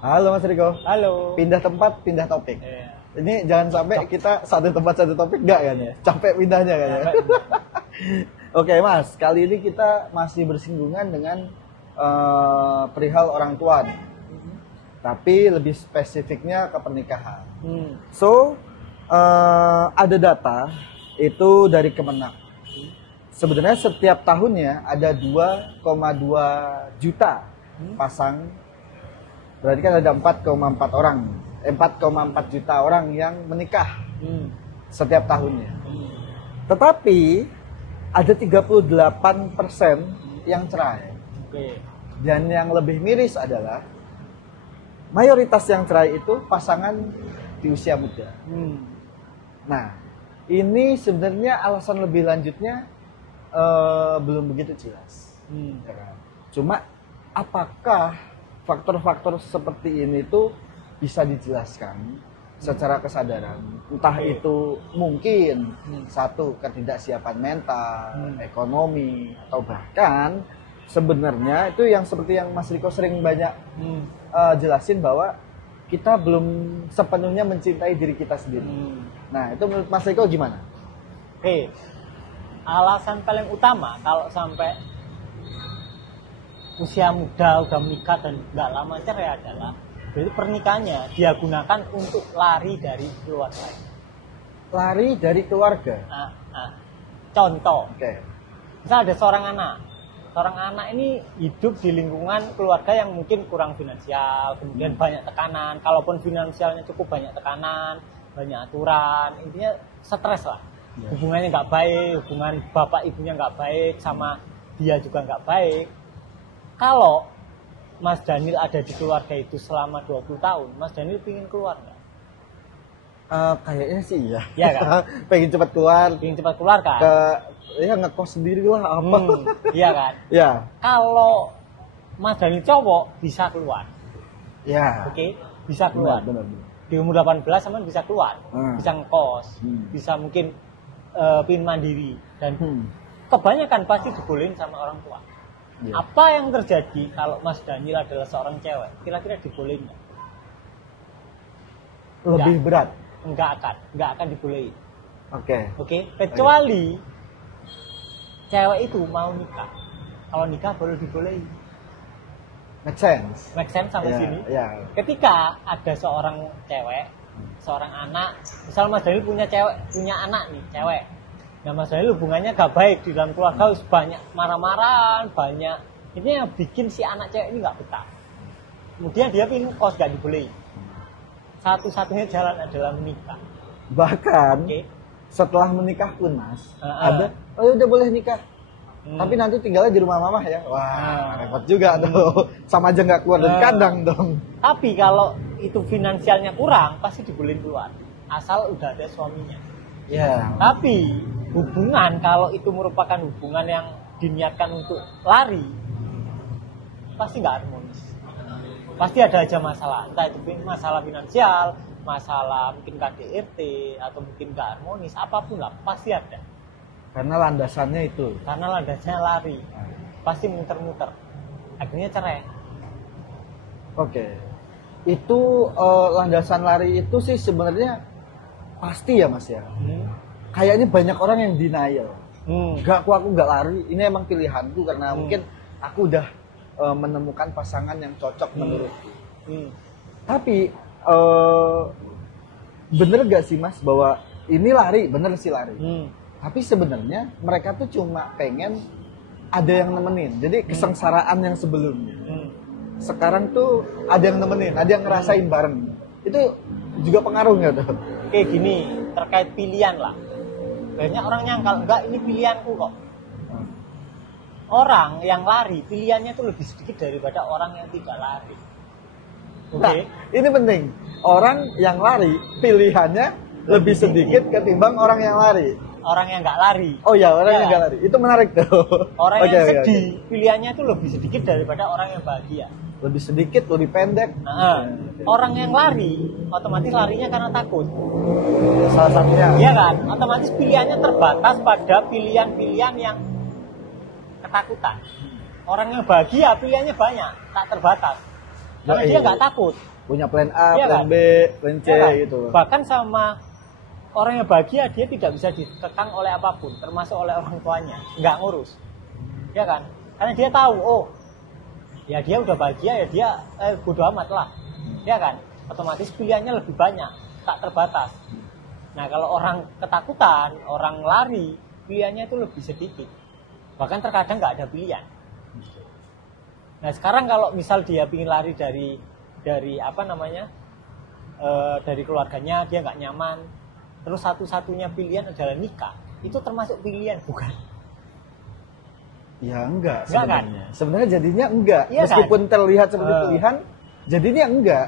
Halo Mas Riko. Halo. Pindah tempat, pindah topik. Iya. Ini jangan sampai kita satu tempat satu topik enggak kan ya? Capek pindahnya kan ya? Oke Mas, kali ini kita masih bersinggungan dengan perihal orang tua nih. Tapi lebih spesifiknya ke pernikahan. So, ada data itu dari Kemenak. Sebenarnya setiap tahunnya ada 2,2 juta pasang. Berarti kan ada 4,4 juta orang yang menikah setiap tahunnya. Tetapi ada 38% yang cerai. Dan yang lebih miris adalah mayoritas yang cerai itu pasangan di usia muda. Nah, ini sebenarnya alasan lebih lanjutnya belum begitu jelas. Cuma apakah faktor-faktor seperti ini tuh bisa dijelaskan secara kesadaran? Entah itu mungkin satu, ketidaksiapan mental, ekonomi, atau bahkan sebenarnya itu yang seperti yang Mas Riko sering banyak jelasin bahwa kita belum sepenuhnya mencintai diri kita sendiri. Nah, itu menurut Mas Riko gimana? Oke, alasan paling utama kalau sampai usia muda udah menikah dan nggak lama cerai adalah berarti pernikahannya dia gunakan untuk lari dari keluarga. Lari dari keluarga. Contoh, misal ada seorang anak ini hidup di lingkungan keluarga yang mungkin kurang finansial, kemudian banyak tekanan. Kalaupun finansialnya cukup, banyak tekanan, banyak aturan, intinya stres lah. Hubungannya nggak baik, hubungan bapak ibunya nggak baik, sama dia juga nggak baik. Kalau Mas Daniel ada di keluarga itu selama 20 tahun, Mas Daniel pingin keluar nggak? Kayaknya sih iya. Iya kan? Pengen cepat keluar. Pingin cepat keluar kan? Ya ngekos sendiri lah apa. Iya kan? Ya. Kalau Mas Daniel cowok bisa keluar. Ya. Oke, bisa keluar. Benar. Di umur 18 sama bisa keluar. Bisa ngekos, bisa mungkin pingin mandiri, dan kebanyakan pasti dibolehin sama orang tua. Apa yang terjadi kalau Mas Daniel adalah seorang cewek? Kira-kira dibolehin nggak? Lebih berat? Nggak akan dibolehin. Oke. Kecuali cewek itu mau nikah. Kalau nikah baru dibolehin. Make sense sampai sini. Yeah. Ketika ada seorang cewek, seorang anak, misal Mas Daniel punya anak nih, cewek. Nah, Mas Daniel hubungannya gak baik di dalam keluarga, banyak marah-marahan, banyak. Ini yang bikin si anak cewek ini gak betah. Kemudian dia pingin kos, gak dibolehin. Satu-satunya jalan adalah menikah. Bahkan setelah menikah pun Mas, ada, udah boleh nikah. Tapi nanti tinggalnya di rumah mama ya. Wah, repot juga tuh. Sama aja gak keluar dari kandang dong. Tapi kalau itu finansialnya kurang, pasti dibolehin keluar. Asal udah ada suaminya. Tapi hubungan, kalau itu merupakan hubungan yang diniatkan untuk lari, pasti nggak harmonis. Pasti ada aja masalah, entah itu masalah finansial, masalah mungkin KDRT, atau mungkin nggak harmonis, apapun lah, pasti ada. Karena landasannya itu. Karena landasannya lari, pasti muter-muter, akhirnya cerai. Itu landasan lari itu sih sebenarnya pasti ya Mas ya. Kayaknya banyak orang yang denial. Aku nggak lari. Ini emang pilihanku karena mungkin aku udah menemukan pasangan yang cocok menurutku. Tapi bener gak sih Mas bahwa ini lari, bener sih lari. Tapi sebenarnya mereka tuh cuma pengen ada yang nemenin. Jadi kesengsaraan yang sebelumnya. Sekarang tuh ada yang nemenin, ada yang ngerasain bareng. Itu juga pengaruh nggak tuh? Kayak gini, terkait pilihan lah. Banyak orang nyangkal, enggak, ini pilihanku kok. Orang yang lari, pilihannya itu lebih sedikit daripada orang yang tidak lari. Nah, ini penting. Orang yang lari, pilihannya lebih sedikit ketimbang orang yang lari. Orang yang nggak lari. Oh ya, orang yang nggak lari. Itu menarik tuh. Orang yang sedih, pilihannya itu lebih sedikit daripada orang yang bahagia. Lebih sedikit, lebih pendek. Orang yang lari, otomatis larinya karena takut. Salah satunya. Iya kan? Otomatis pilihannya terbatas pada pilihan-pilihan yang ketakutan. Orang yang bahagia pilihannya banyak, tak terbatas. Karena dia nggak takut. Punya plan A, Iya plan kan? B, plan C Iya kan? gitu. Bahkan sama orang yang bahagia dia tidak bisa dikekang oleh apapun, termasuk oleh orang tuanya, nggak ngurus, ya kan? Karena dia tahu, oh, ya dia udah bahagia ya dia bodo amat lah, ya kan? Otomatis pilihannya lebih banyak, tak terbatas. Nah kalau orang ketakutan, orang lari, pilihannya itu lebih sedikit, bahkan terkadang nggak ada pilihan. Nah sekarang kalau misal dia ingin lari dari apa namanya, dari keluarganya, dia nggak nyaman. Terus satu-satunya pilihan adalah nikah. Itu termasuk pilihan, bukan? Ya enggak kan? Sebenarnya jadinya enggak. Iya, meskipun kan? terlihat seperti pilihan, jadinya enggak.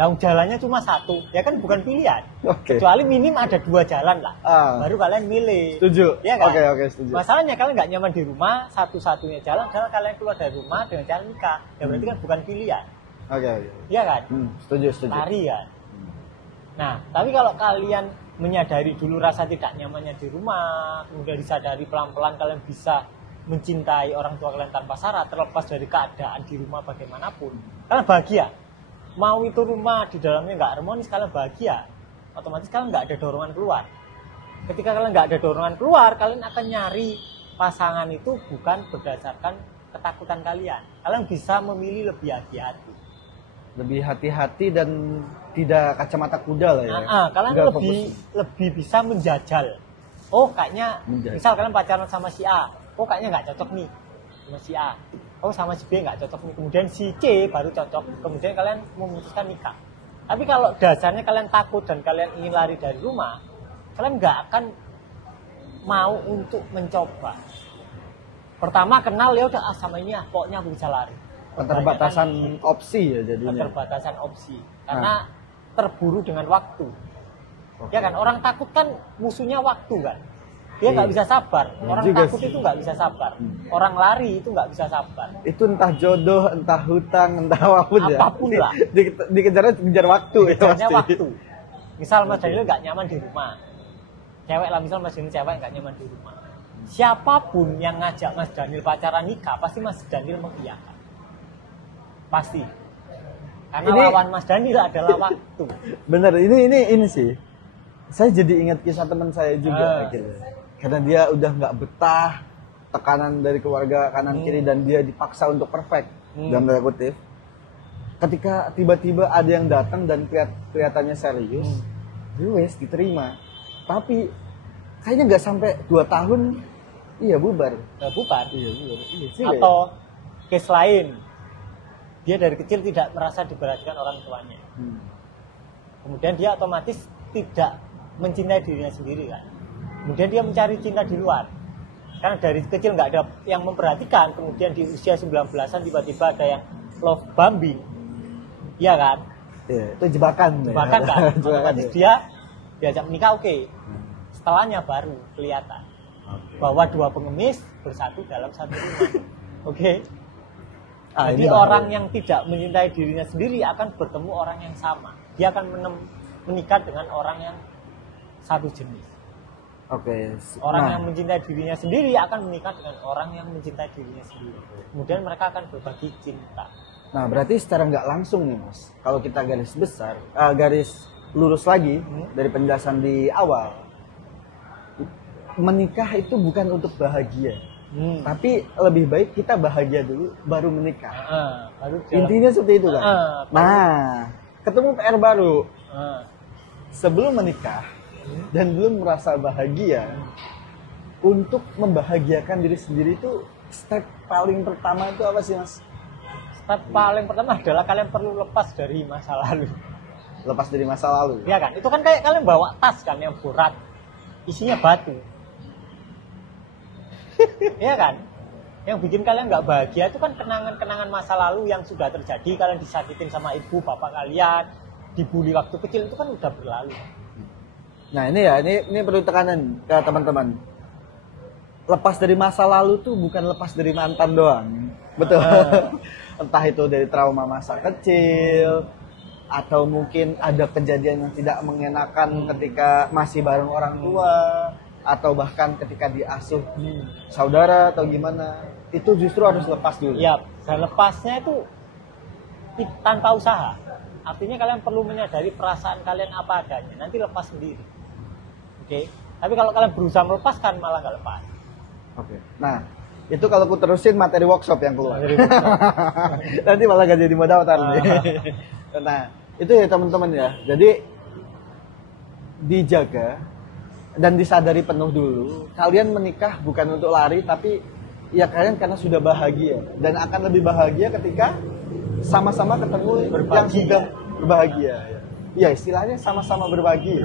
Lah jalannya cuma satu, ya kan bukan pilihan. Oke. Kecuali minim ada 2 jalan lah. Baru kalian milih. Setuju. Ya kan? Oke, setuju. Masalahnya kalian nggak nyaman di rumah, satu-satunya jalan adalah kalian keluar dari rumah dengan cara nikah. Ya berarti kan bukan pilihan. Oke. Iya kan? Setuju. Lari kan. Nah, tapi kalau kalian menyadari dulu rasa tidak nyamannya di rumah, kemudian disadari pelan-pelan kalian bisa mencintai orang tua kalian tanpa syarat, terlepas dari keadaan di rumah bagaimanapun. Kalian bahagia. Mau itu rumah di dalamnya nggak harmonis, kalian bahagia. Otomatis kalian nggak ada dorongan keluar. Ketika kalian nggak ada dorongan keluar, kalian akan nyari pasangan itu bukan berdasarkan ketakutan kalian. Kalian bisa memilih lebih hati-hati. Lebih hati-hati dan tidak kacamata kuda lah ya. Kalian lebih bisa menjajal. Oh kayaknya misal kalian pacaran sama si A, oh kayaknya nggak cocok nih sama si A. Oh sama si B nggak cocok nih. Kemudian si C baru cocok. Kemudian kalian memutuskan nikah. Tapi kalau dasarnya kalian takut dan kalian ingin lari dari rumah, kalian nggak akan mau untuk mencoba. Pertama kenal ya udah sama ini pokoknya aku bisa lari. Keterbatasan opsi ya jadinya. Keterbatasan opsi karena terburu dengan waktu. Ya kan orang takut kan musuhnya waktu kan. Dia nggak bisa sabar. Orang takut itu nggak bisa sabar. Orang lari itu nggak bisa sabar. Itu entah jodoh, entah hutang, entah apapun ya. Apapun lah. Dikejar waktu ya pasti. Waktu. Misal Mas Daniel nggak nyaman di rumah. Cewek lah misal Mas Daniel cewek nggak nyaman di rumah. Siapapun yang ngajak Mas Daniel pacaran nikah pasti Mas Daniel mengiyakan. Pasti. Karena lawan Mas Daniel adalah waktu. Bener, ini sih. Saya jadi ingat kisah teman saya juga akhirnya. Karena dia udah nggak betah tekanan dari keluarga kanan kiri dan dia dipaksa untuk perfect dalam tanda kutip. Ketika tiba-tiba ada yang datang dan kelihatannya serius, wes diterima. Tapi kayaknya nggak sampai 2 tahun, bubar. Bubar. Iya, Atau case lain. Dia dari kecil tidak merasa diperhatikan orang tuanya. Kemudian dia otomatis tidak mencintai dirinya sendiri kan. Kemudian dia mencari cinta di luar. Karena dari kecil nggak ada yang memperhatikan. Kemudian di usia 19-an tiba-tiba ada yang love bombing. Iya kan? Iya, itu jebakan. Jebakan kan? Otomatis dia diajak menikah oke. Setelahnya baru kelihatan bahwa 2 pengemis bersatu dalam satu rumah. Oke. Jadi orang yang tidak mencintai dirinya sendiri akan bertemu orang yang sama. Dia akan menikah dengan orang yang satu jenis. Oke. Orang yang mencintai dirinya sendiri akan menikah dengan orang yang mencintai dirinya sendiri. Kemudian mereka akan berbagi cinta. Nah, berarti secara nggak langsung nih, Mas. Kalau kita garis lurus lagi dari penjelasan di awal, menikah itu bukan untuk bahagia. Tapi lebih baik kita bahagia dulu baru menikah. Intinya seperti itu kan. Nah, ketemu PR baru. Sebelum menikah dan belum merasa bahagia, untuk membahagiakan diri sendiri itu step paling pertama itu apa sih, Mas? Step paling pertama adalah kalian perlu lepas dari masa lalu. Lepas dari masa lalu. Iya kan? Itu kan kayak kalian bawa tas kan yang berat, isinya batu. Iya kan? Yang bikin kalian nggak bahagia itu kan kenangan-kenangan masa lalu yang sudah terjadi. Kalian disakitin sama ibu bapak kalian, dibully waktu kecil, itu kan udah berlalu. Nah ini perlu tekanan ke teman-teman. Lepas dari masa lalu tuh bukan lepas dari mantan doang, betul. Entah itu dari trauma masa kecil, atau mungkin ada kejadian yang tidak mengenakan ketika masih bareng orang tua, atau bahkan ketika diasuh saudara atau gimana, itu justru harus lepas dulu. Iya, dan lepasnya itu tanpa usaha. Artinya kalian perlu menyadari perasaan kalian apa adanya, nanti lepas sendiri. Oke. Tapi kalau kalian berusaha melepaskan malah nggak lepas. Oke. Nah, itu kalau aku terusin materi workshop yang keluar. Nanti malah gak jadi modal nih. Nah, itu ya teman-teman ya. Jadi dijaga dan disadari penuh dulu. Kalian menikah bukan untuk lari, tapi ya kalian karena sudah bahagia dan akan lebih bahagia ketika sama-sama ketemu yang sudah berbahagia. Ya istilahnya sama-sama berbagi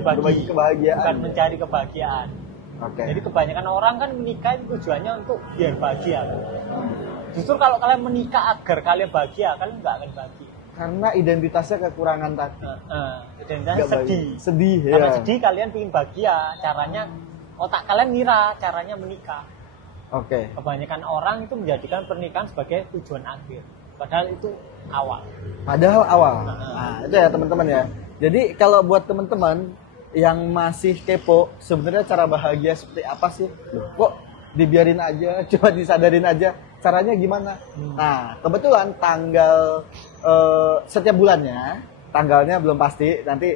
kebahagiaan. Bukan mencari kebahagiaan. Oke. Jadi kebanyakan orang kan menikah itu tujuannya untuk biar bahagia. Justru kalau kalian menikah agar kalian bahagia, kalian nggak akan bahagia. Karena identitasnya kekurangan tadi. Identitasnya sedih. Sedih ya. Karena sedih kalian ingin bahagia, caranya otak kalian ngira caranya menikah. Oke. Kebanyakan orang itu menjadikan pernikahan sebagai tujuan akhir. Padahal itu awal. Nah, itu ya teman-teman ya. Jadi kalau buat teman-teman yang masih kepo, sebenarnya cara bahagia seperti apa sih? Loh, kok dibiarin aja, coba disadarin aja. Caranya gimana? Nah, kebetulan tanggal setiap bulannya, tanggalnya belum pasti, nanti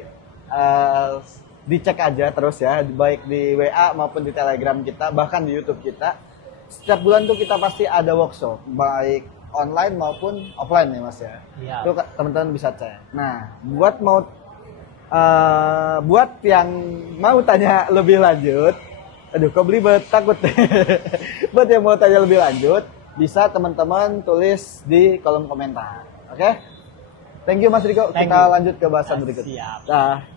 dicek aja terus ya, baik di WA maupun di Telegram kita, bahkan di YouTube kita. Setiap bulan tuh kita pasti ada workshop, baik online maupun offline ya Mas ya. Iya. Itu teman-teman bisa cek. Nah, buat yang mau tanya lebih lanjut, aduh kok belibet, takut. Buat yang mau tanya lebih lanjut, bisa teman-teman tulis di kolom komentar. Oke? Thank you Mas Riko. Kita lanjut ke bahasan berikutnya. Siap. Nah.